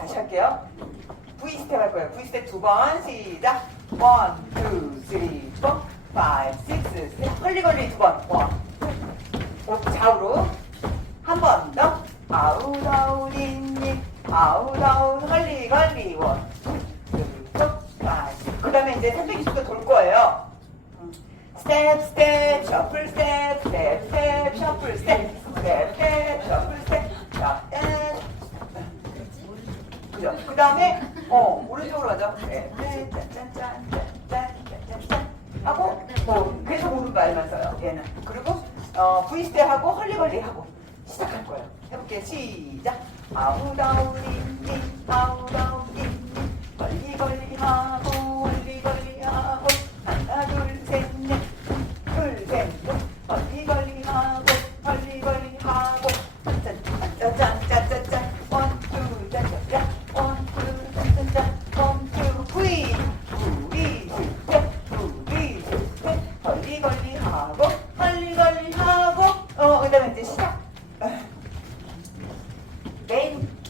다시 할게요. V 스텝 할 거예요. V 스텝 두 번 시작. 원, 투, 쓰리, 포, 파이브, 식스, 세븐. 헐리걸리 두 번. 원, 오, 좌우로 한 번 더. 아웃 아웃 인 인 아웃 아웃 헐리걸리 원, 투, 포, 파이브. 그 다음에 이제 320도 돌 거예요. 스텝 스텝 셔플 스텝 스텝 스텝 셔플 스텝 스텝 스텝 그죠? 그 다음에 어 오른쪽으로 가죠. 네, 네, 짠짠짠짠짠짠짠 하고 뭐 그래서 오른발 알면서요. 얘는 그리고 어 V 스텝 하고 헐리걸리 하고 시작할 거예요. 해볼게요. 시작. 아우다우린닌 헐리걸리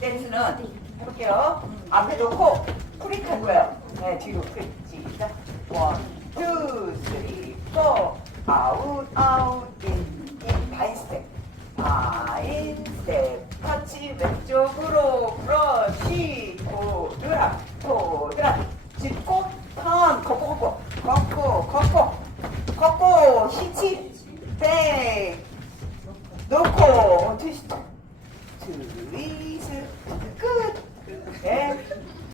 댄스는 해볼게요. 앞에 놓고 프릭 할 거예요. 네 뒤로 프릭. 시작. 원, 투, 쓰리, 포. 아웃 아웃 인 인. 바인 스텝. 바인 스텝. 터치. 왼쪽으로 브러쉬. 도드라 도드라. 짚고 턴. 걷고 걷고. 걷고 걷고. 걷고. 히치 백. 놓고. 트위스트 네.